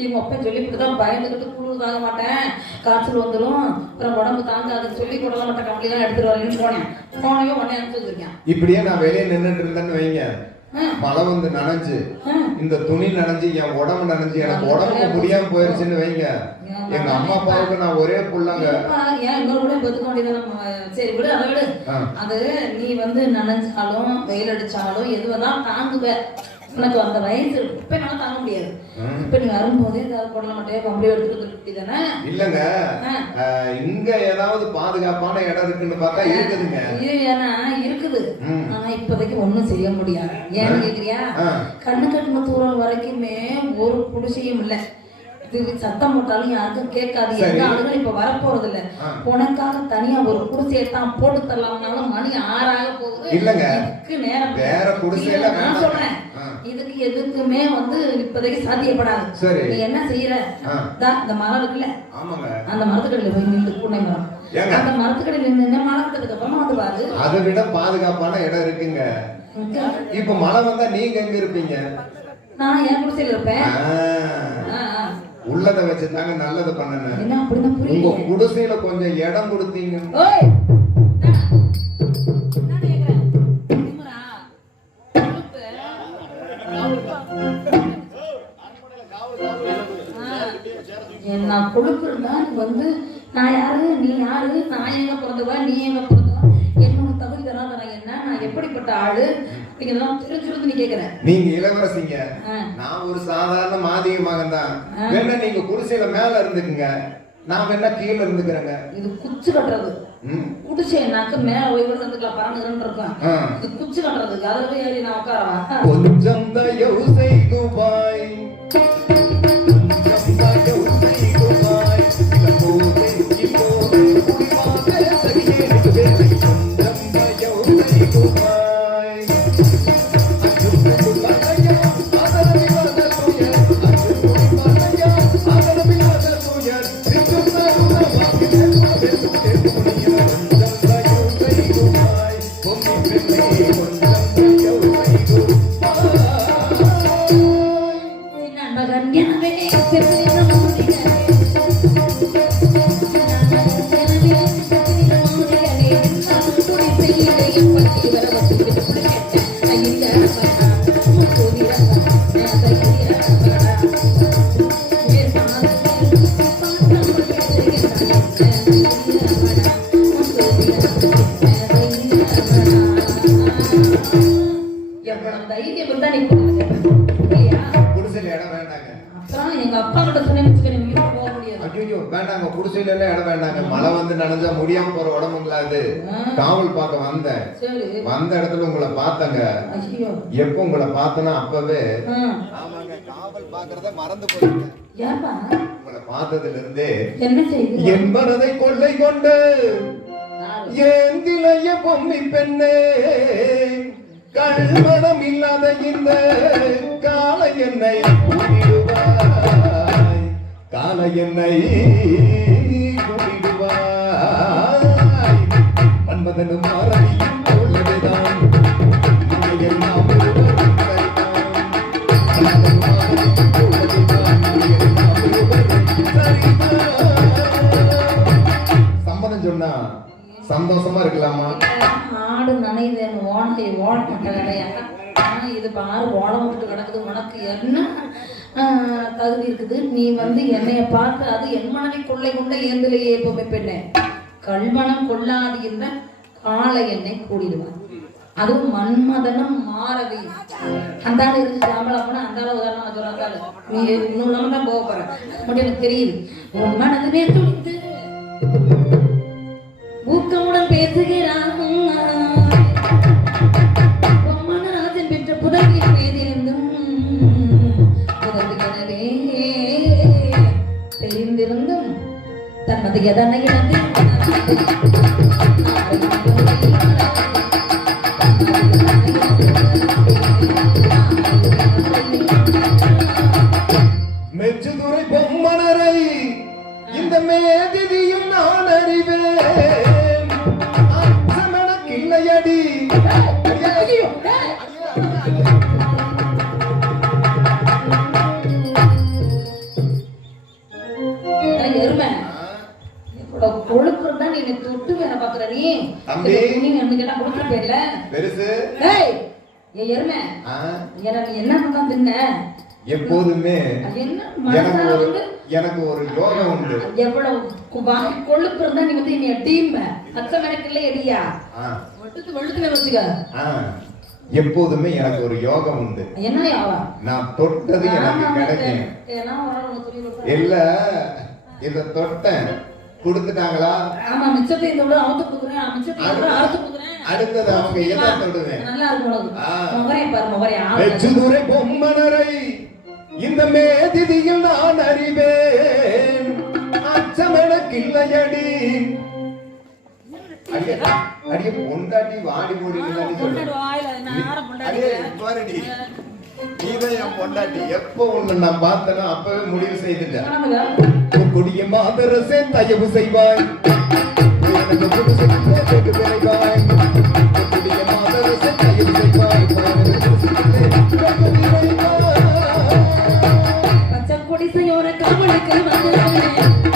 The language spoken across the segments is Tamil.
இவங்க அப்பா சொல்லி தான் பயந்துக்கிட்டு குளிர் தாங்க மாட்டேன். காய்ச்சல் வந்துடும் அப்புறம் உடம்பு தாங்காதுன்னு சொல்லி கொள்ள மாட்டேன். கம்பளிலாம் எடுத்துட்டு வரேன்னு போனேன். போனவே உடனே அனுப்பிச்சு வச்சிருக்கேன். இப்படியே நான் வெளியே நின்னுட்டு இருந்தேன்னு வைங்க. மழை வந்து நனைஞ்சு. இந்த துணி நனைஞ்சு என் உடம்பு நனைஞ்சு எனக்கு உடம்புக்கு முடியாம போயிருச்சுன்னு வைங்க. எங்க அம்மா அப்பாவுக்கு நான் ஒரே புள்ளங்க. ஏன் இன்னொரு கூட பெத்துக்க வேண்டியது சரி விடு அதை விடு. அது நீ வந்து நனைஞ்சாலும் வெயில் அடிச்சாலும் எது வேணாலும் தாங்குவ. உனக்கு அந்த வயசு இப்ப என்னால தாங்க முடியாது. இப்ப நீ வரும்போதே ஏதாவது போடல மாட்டே கம்பளி எடுத்துட்டு தானே இல்லங்க இங்க ஏதாவது பாதுகாப்பான இடம் இருக்குன்னு பார்த்தா இருக்குதுங்க இது ஏன்னா இருக்குது. ஆனா இப்போதைக்கு ஒண்ணும் செய்ய முடியாது ஏன்னு கேக்குறியா. கண்ணு கட்டுன தூரம் வரைக்குமே ஒரு குடிசையும் இல்ல இது சத்தம் போட்டாலும் யாருக்கும் கேட்காது. எந்த ஆளுகளும் இப்ப வரப்போறது இல்ல. உனக்காக தனியா ஒரு குடிசையை தான் போட்டு தரலாம்னாலும் மணி ஆறாக போகுது இல்லங்க. நேரம் வேற குடிசையில நான். சொல்றேன். இதுக்கு எதுக்குமே வந்து இப்போதைக்கு சாத்தியப்படாது. சரி. நீ என்ன செய்யற ஆ. தா, இந்த மரம் இருக்குல்ல? ஆமாங்க. அந்த மரத்துக்கடையில போய் நின்று கூடை மரம்? அந்த மரத்துக்கடையில நின்று மழை விட்டதுக்கு அப்புறமா அது பாரு. அதை விட பாதுகாப்பான இடம் இருக்குங்க. இப்ப மழை வந்தா நீங்க எங்க இருப்பீங்க? நான் என் குடிசையில இருப்பேன். உள்ளத வச்சு தாங்க நல்லது பண்ணணும் உங்க குடிசையில கொஞ்சம் இடம் கொடுத்தீங்க. யாரு நான் எங்க பிறந்தவா நீ எங்க பிறந்தவா? என்னோட தகுதி தராத நான் என்ன நான் எப்படிப்பட்ட ஆளு? அப்படிங்கெல்லாம் தெரிஞ்சிருந்து நீ கேக்குற. நீங்க இளவரசிங்க. நான் ஒரு சாதாரண மாதிக மகன் தான். வேணா நீங்க குடிசையில மேல இருந்துக்குங்க. நான் வேணா கீழே இருந்துக்கிறேங்க. இது குச்சி கட்டுறது. குடிச்சேனாக்க மேல சந்துக்கலாம் பறந்துக்கிறேன்னு இருக்கும். ஆ. இது குச்சி கட்டுறதுக்கு அதில் ஏறி நான் உட்காரவா? கொஞ்சம் தயவு கொஞ்சம் hacer வந்த இடத்துல உங்களை பார்த்தங்க. ஐயோ. எப்ப உங்களை பார்த்தனா அப்பவே காவல் பாக்குறத மறந்து ஏன்பா உங்களை பார்த்ததுல இருந்தே என் மனதை கொள்ளை கொண்டு ஏந்திலைய பொம்மி பெண்ணே கல்மணம் இல்லாத இந்த கால என்னை கூடிடுவாய் கால என்னை கூடிடுவாய் மன்மதனும் சந்தோஷமா இருக்கலாமா? ஆடு நனையுதுன்னு ஓனை ஓட மாட்டேன் இது பாரு ஓட விட்டு கிடக்குது. உனக்கு என்ன தகுதி இருக்குது? நீ வந்து என்னைய பார்த்து அது என் மனதை கொள்ளை கொண்ட ஏந்திலேயே எப்பவுமே பெண்ணே. கல்மணம் கொள்ளாது என்ற காலை என்னை கூடிடுவான் அதுவும் மன்மதனம் மாறவி. அந்த ஆள் இருந்து சாம்பலா போனா அந்த ஆளு உதாரணமா சொல்றாங்க நீ இன்னும் தான் போக போற. மட்டும் எனக்கு தெரியுது. உன் மனதுமே துடித்து. ஊக்கமுடன் பேசுகிறான் மனராஜன் பெற்ற புதவிய மீதிருந்தும் புதவிகளே தெரிந்திருந்தும் தனது எதனை இழந்து தம்பி. கேட்டா கொடுத்துட்டு போயிடல. பெருசு. ஏய் ஏய் எருமை. என்ன தின்ன? எப்போதுமே எனக்கு ஒரு எனக்கு ஒரு யோகம் உண்டு. எவ்வளவு வாங்கி கொழுப்பு இருந்தா நீ வந்து நீ டீம் அச்சம் எனக்கு இல்லை எடியா ஆ, வெளுத்து வச்சுக்க. எப்போதுமே எனக்கு ஒரு யோகம் உண்டு. என்ன யாவா நான் தொட்டது எனக்கு கிடைக்கும் கொடுத்தா- இல்ல இத தொட்டேன். கொடுத்துட்டாங்களா? ஆமா மிச்சத்தை இந்த விட அவுத்து கொடுக்குறேன் மிச்சத்தை இந்த விட அறுத்து கொடுக்குறேன். அடுத்தது அவங்க எதை தொடுவேன் நல்லா இருக்கும் உனக்கு. முகரே பாரு முகரே ஆளு வெச்சுதுரை பொம்மனரை இந்த மேதிதியில் நான் அறிவேன். அச்சம் எனக்கு இல்லையடி அடியே அடியே பொண்டாட்டி வாடி போடி சொல்லு. பொண்டாட்டி எப்போ உன்னை நான் பார்த்தேனோ அப்பவே முடிவு செய்துட்டேன். கொடிய மாதரசே தயவு செய்வாய் எனக்கு. கொடிய மாதரசே தயவு செய்வாய். பச்சை காவலுக்கு வந்தவனே.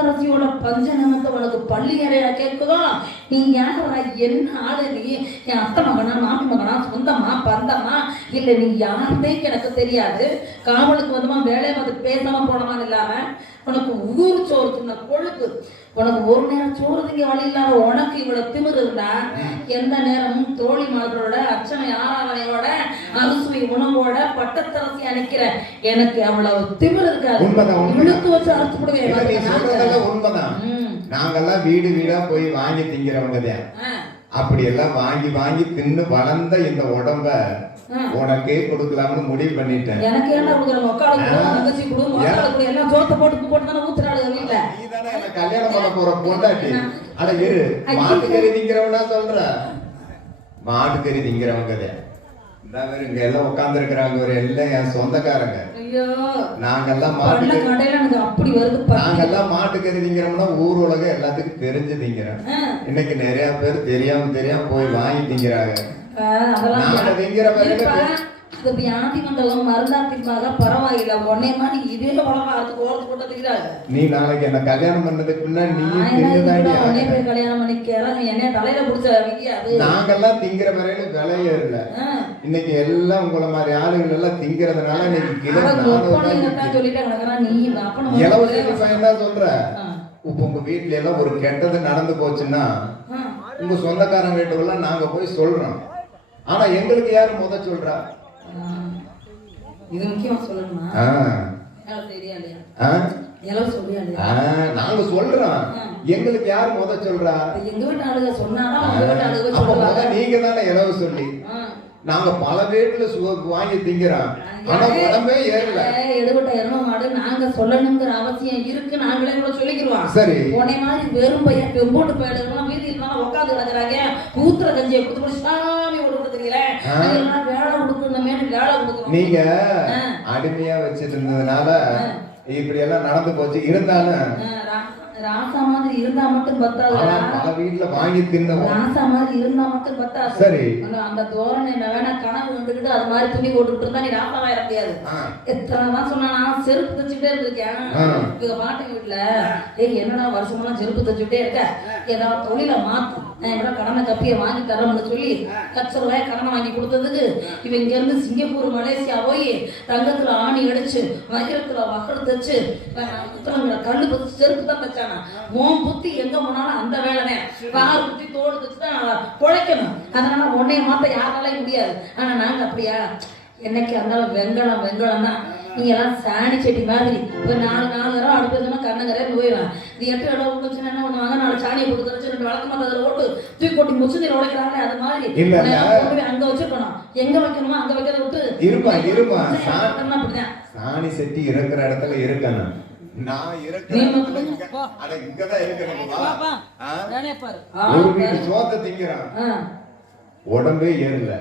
சக்கரத்தியோட பஞ்சநமத்தை உனக்கு பள்ளி அறையா கேட்குதோ? நீ யாரா என்ன ஆளு நீ? என் அத்தை மகனா மாட்டு மகனா சொந்தமா பந்தமா? இல்லை நீ யாருமே எனக்கு தெரியாது. காவலுக்கு வந்தமா வேலையை வந்து பேசாம போனமான்னு இல்லாம உனக்கு ஊர் சோறு தின்ன கொழுப்பு. உனக்கு ஒரு நேரம் சோறு திங்க வழி இல்லாத உனக்கு இவ்வளவு திமிரு இருந்தா எந்த நேரமும் தோழி மலர்களோட அச்சனை ஆராதனையோட அறுசுவை உணவோட பட்டத்தரசி அணைக்கிற எனக்கு அவ்வளவு திமிரு இருக்காது. இழுத்து வச்சு அறுத்து விடுவேன். நாங்கெல்லாம் வீடு வீடா போய் வாங்கி திங்கிறவங்க தான். ஆ, அப்படி எல்லாம் வாங்கி வாங்கி தின்னு வளர்ந்த இந்த உடம்ப. உனக்கே கொடுக்கலாம்னு முடிவு பண்ணிட்டேன். எனக்கு என்ன கொடுக்குற மொக்காடு கொடு தங்கச்சி கொடு மொக்காடு கொடு. எல்லாம் சோத்த போட்டு உப்பு போட்டு தானே ஊத்துறாளுங்க வீட்டுல. நீதானே என்ன கல்யாணம் பண்ண போற பொண்டாட்டி? அட இரு. ஐயோ. மாட்டுக்கறி திங்கிறவனா சொல்ற. மாட்டுக்கறி திங்கிறவங்க தான் இந்த மாதிரி இங்க எல்லாம் உட்கார்ந்து இருக்கிறாங்க ஒரு எல்லாம் என் சொந்தக்காரங்க. நாங்கெல்லாம் அப்படி வருது பாரு. நாங்கெல்லாம் மாட்டுக்கறி திங்கிறோம்னா ஊர் உலகம் எல்லாத்துக்கும் தெரிஞ்சு திங்கிறோம். ஆ, இன்னைக்கு நிறைய பேர் தெரியாம தெரியாம போய் வாங்கி திங்கிறாங்க. நாங்க திங்கிற பிறகு அது வியாதி மண்டலம் மருந்தாத்திற்காக பரவாயில்ல உடனே மாதிரி இதே உடம்பு அதுக்கு ஓரத்து போட்டு திக்கிறாங்க நீ நாளைக்கு என்ன கல்யாணம் பண்ணதுக்கு முன்னாடி இதுக்கு உடனே. போய் கல்யாணம் பண்ணிக்கிறேன் என்ன தலையில பிடிச்ச விதியாது நாங்கெல்லாம் திங்கிற வரையில விலையே இல்ல இன்னைக்கு எல்லாம் உங்கள மாதிரி ஆளுகள் எல்லாம் திங்கிறதுனால இன்னைக்கு கிலோ. சொல்லிட்டு கிடக்குறான் நீ அப்பனும் பையன் என்ன சொல்ற. இப்ப உங்க வீட்ல எல்லாம் ஒரு கெட்டது நடந்து போச்சுன்னா. உங்க சொந்தக்காரங்க கிட்ட எல்லாம் நாங்க போய் சொல்றோம் ஆனா எங்களுக்கு யாரு முத சொல்றா. இது முக்கியமா சொல்லணுமா? நாங்க சொல்றோம். எங்களுக்கு யார் முத சொல்றா? எங்க வீட்டு ஆளுங்க சொல்லுவாங்க. நீங்க தானே இலவு சொல்லி. நாங்க பல வீட்டுல வாங்கி திங்கிறோம். ஆனா உடம்பே ஏறல. எடுபட்ட மாடு நாங்க சொல்லணுங்கிற அவசியம் இருக்கு. நாங்களே கூட சொல்லிக்கிறோம் சரி. உன்னை மாதிரி வெறும் பையன் பெம்போட்டு பையனுங்களாம் வீதியில் இருந்தாலும் உட்காந்து கிடக்குறாங்க. ஊத்துற கஞ்சியை கொடுத்து சாமி கொடுக்க தெரியல ஆ. அதெல்லாம் வேலை கொடுக்கணுமேனு வேலை கொடுக்கணும் நீங்க. அடிமையா வச்சிட்டு இருந்ததுனால இப்படி எல்லாம் நடந்து போச்சு. இருந்தாலும் ராசா மாதிரி இருந்தா மட்டும் பத்தாது. பல வாங்கி தின்னவோம். ராசா மாதிரி இருந்தா மட்டும் பத்தாது. சரி. அந்த தோரணை என்ன வேணா கனவு கண்டுக்கிட்டு அது மாதிரி துணி போட்டுட்டு இருந்தா நீ ராசாவாயிட முடியாது. ஆ, எத்தனை தான் சொன்னா செருப்பு தச்சுட்டே இருந்திருக்கேன். இவங்க பாட்டு வீட்டுல ஏய் என்னடா வருஷமெல்லாம் செருப்பு தச்சுட்டே இருக்க? ஏதாவது தொழில மாத்து. நான் கடனை கப்பிய வாங்கி தரேன்னு சொல்லி லட்ச ரூபாய் கடனை வாங்கி கொடுத்ததுக்கு இவன் இங்க இருந்து சிங்கப்பூர் மலேசியா போய் தங்கத்துல ஆணி அடிச்சு வைரத்துல வகடு தச்சு கல்லு பத்து செருப்பு தான் தச்சானா? உன் புத்தி எங்க போனாலும் அந்த வேலைனே பால் குத்தி தோடு தச்சு தான் குழைக்கணும். அதனால உன்னைய மாத்த யாராலையும் முடியாது. ஆனா நாங்க அப்படியா? என்னைக்கு இருந்தாலும் வெங்கலம் வெங்கலம் தான் நீங்க எல்லாம் சாணி செடி மாதிரி. ஒரு நாலு நாலு தடவை அடுப்பு வச்சோம்னா கண்ணங்கரையே போயிடும் இது எட்டு இடம் விட்டுச்சுன்னா என்ன பண்ணுவாங்க? நாலு சாணியை போட்டு தெளிச்சு ரெண்டு வழக்கு மாதிரி ஓட்டு தூக்கி கொட்டி முச்சு நீர் உடைக்கிறாங்களே அது மாதிரி. அங்க வச்சிருக்கணும். எங்க வைக்கணுமோ அங்க வைக்கிறத விட்டு இருப்பா, இருப்பா. சாணி செட்டி இருக்கிற இடத்துல இருக்கணும். நான் நீ இருக்கிறேன் சோத்தை திங்கிறான். உடம்பே ஏறல.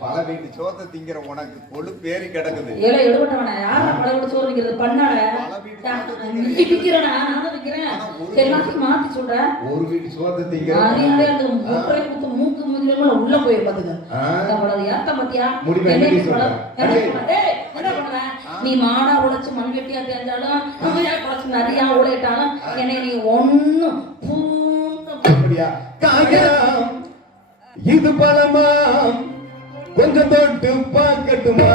பல வீட்டு சோத்தை திங்கிற உனக்கு கொழுப்பு ஏறி கிடக்குது. ஏலே எடுபட்டவன யாரா சோறு நீ விக்கிறேன் எல்லாத்தையும் மாத்தி சொல்றேன். ஒரு வீட்டு சோத்தை அந்த திங்கிற முட்டை குத்து மூக்கு முதிரமா உள்ள போய் பாத்துக்க. அவ்வளவு ஏத்த பாத்தியா? முடிவை என்னை பண்ணுவ? நீ மாடா உழைச்சு மண் வெட்டியா தேர்ந்தாலும் அம்மையா உழைச்சு நிறைய உழைட்டாலும் என்னை நீ ஒண்ணும் பூந்து அப்படியா? இது பலமா கொஞ்சம் தொட்டு பார்க்கட்டுமா?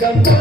ஏ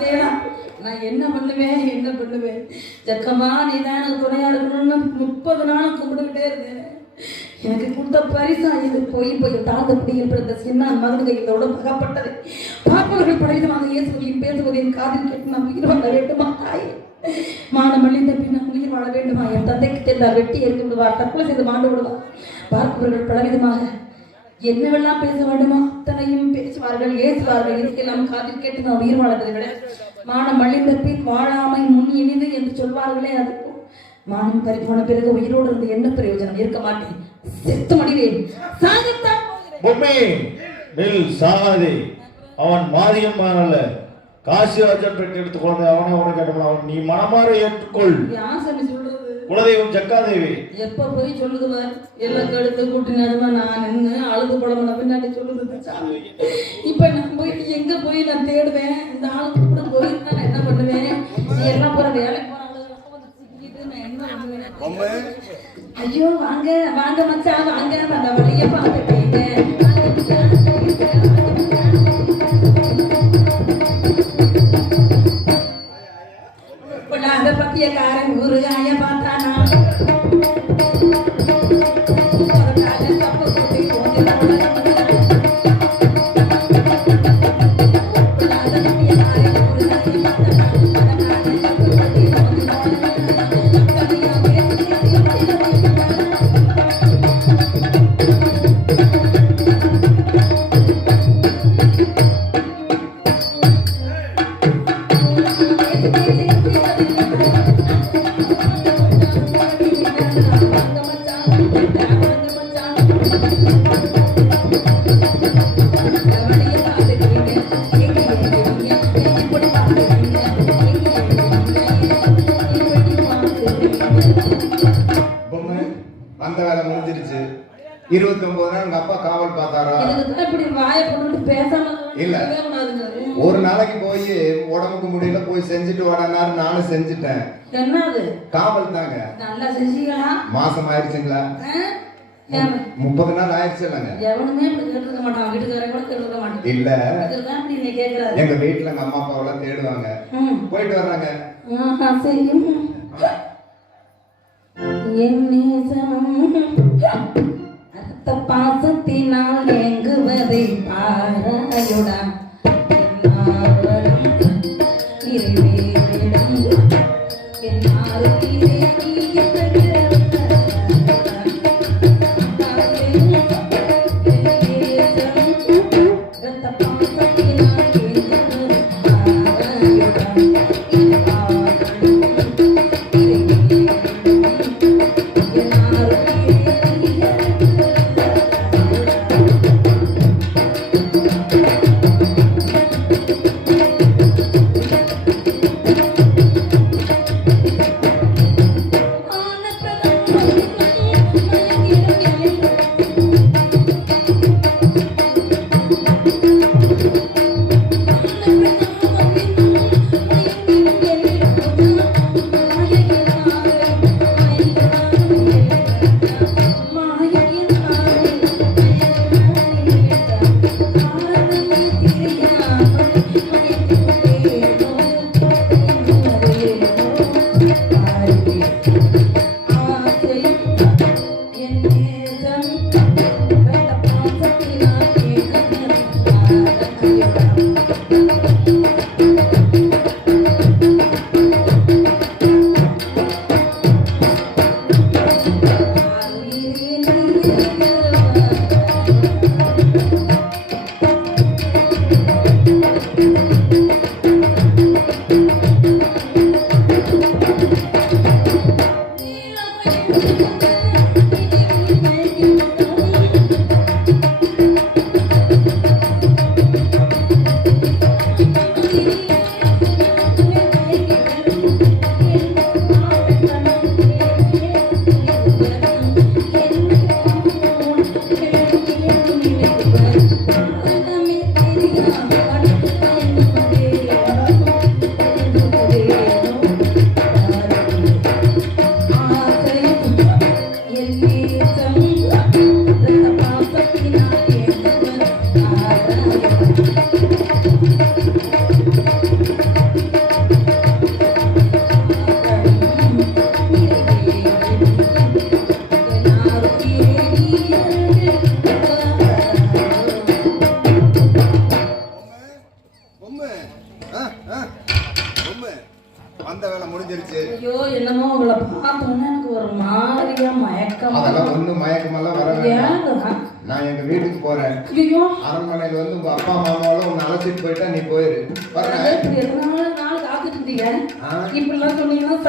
அதேதான். நான் என்ன பண்ணுவேன் என்ன பண்ணுவேன்? ஜக்கம்மா நீ தான் எனக்கு துணையா இருக்கணும்னு முப்பது நாள் கும்பிட்டுக்கிட்டே இருந்தேன். எனக்கு கொடுத்த பரிசா இது. போய் போய் தாழ்ந்த முடியும் இந்த சின்ன மகனுக்கு இதோட பகப்பட்டது பார்ப்பவர்கள் படைத்தமாக இயேசுவையும் பேசுவதையும் காதில் கேட்டு நான் உயிர் வாழ வேண்டுமா தாயே? மானம் அழிந்த பின் நான் உயிர் வாழ வேண்டுமா? என் தந்தைக்கு சென்றார் வெட்டி எடுத்து விடுவார் தற்கொலை செய்து மாண்டு விடுவார். பார்ப்பவர்கள் பலவிதமாக என்னவெல்லாம் பேச வேண்டுமோ அத்தனையும் பேசுவார்கள் ஏசுவார்கள். இதுக்கெல்லாம் காதில் கேட்டு நான் உயிர் வாழ்வதை விட மானம் அழிந்த பின் வாழாமை முன் இனிது என்று சொல்வார்களே அது. மானம் பறி போன பிறகு உயிரோடு இருந்து என்ன பிரயோஜனம்? இருக்க மாட்டேன். செத்து மடிவேன். சாகத்தான் நில் சாகாதே. அவன் மாரியம்மான் அல்ல. காசிராஜன் பெற்று எடுத்து குழந்தை அவனே உனக்கு கேட்டவன் அவன் நீ மனமாற ஏற்றுக்கொள். குலதெய்வம் ஜக்காதேவி. எப்ப போய் சொல்லுது பார்? எல்லாம் கெடுத்து கூட்டி நடுமா நான் நின்று அழுது பழமன பின்னாடி சொல்லுது இப்ப நான் போய் எங்க போய் நான் தேடுவேன்? இந்த ஆளுக்கு கூட போய் நான் என்ன பண்ணுவேன்? நீ எல்லாம் போற வேலைக்கு ஐயோ வாங்க வாங்க மச்சான் வாங்க. அந்த வழிய பார்த்துட்டீங்க பத்தியக்காரன் ஊருகாய பார்த்தானா இல்ல. ஒரு நாளைக்கு போய் உடம்புக்கு முடியல போய் செஞ்சுட்டு வரனாரு நானும் செஞ்சுட்டேன். என்ன அது காவல் தாங்க. நல்லா செஞ்சீங்களா? மாசம் ஆயிடுச்சுங்களா? முப்பது நாள் ஆயிடுச்சு எவனுமே கேட்டிருக்க மாட்டான். வீட்டுக்காரன் கூட கேட்டிருக்க மாட்டான். இல்ல. எங்க வீட்டுல எங்க அம்மா அப்பாவெல்லாம் தேடுவாங்க. போயிட்டு வர்றாங்க. என் நேசமும் அர்த்த பாசத்தினால் ஏங்குவதை 江南。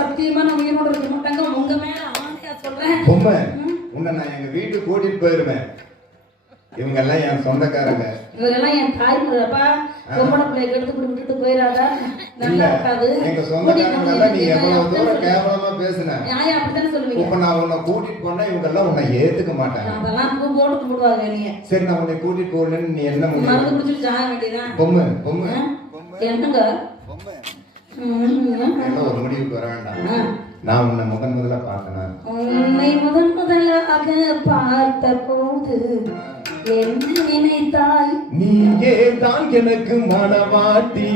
சத்தியமா நான் உயிரோட இருக்க மாட்டாங்க. உங்க மேல ஆணையா சொல்றேன். பொம்மை உன்னை நான் எங்க வீட்டுக்கு கூட்டிட்டு போயிருவேன். இவங்க எல்லாம் என் சொந்தக்காரங்க. இவங்கெல்லாம் என் தாய் முறைப்பா பொம்பளை பிள்ளைய கெடுத்து விட்டுட்டு போயிடாதா நல்லா இருக்காது. எங்க சொந்தக்காரங்க எல்லாம் நீ எவ்வளவு தூரம். கேவலமா பேசுன? நியாயம் அப்படித்தானே சொல்லுவீங்க? இப்ப நான் உன்னை கூட்டிட்டு போனா இவங்க எல்லாம் உன்னை ஏத்துக்க மாட்டாங்க. அதெல்லாம் பூ போட்டு கும்பிடுவாங்க நீங்க சரி நான் உன்னை கூட்டிட்டு போகலன்னு நீ என்ன மருந்து குடிச்சிட்டு சாக வேண்டியதான் பொம்மை பொம்மை. என்னங்க? பொம்மை. என்ன ஒரு முடிவுக்கு வர வேண்டாம். நான் உன்னை முதன் முதல்ல பார்த்தேன்? உன்னை முதன் முதலாக பார்த்த போது என்ன நினைத்தாய்? நீயே தான் எனக்கு மனவாட்டி.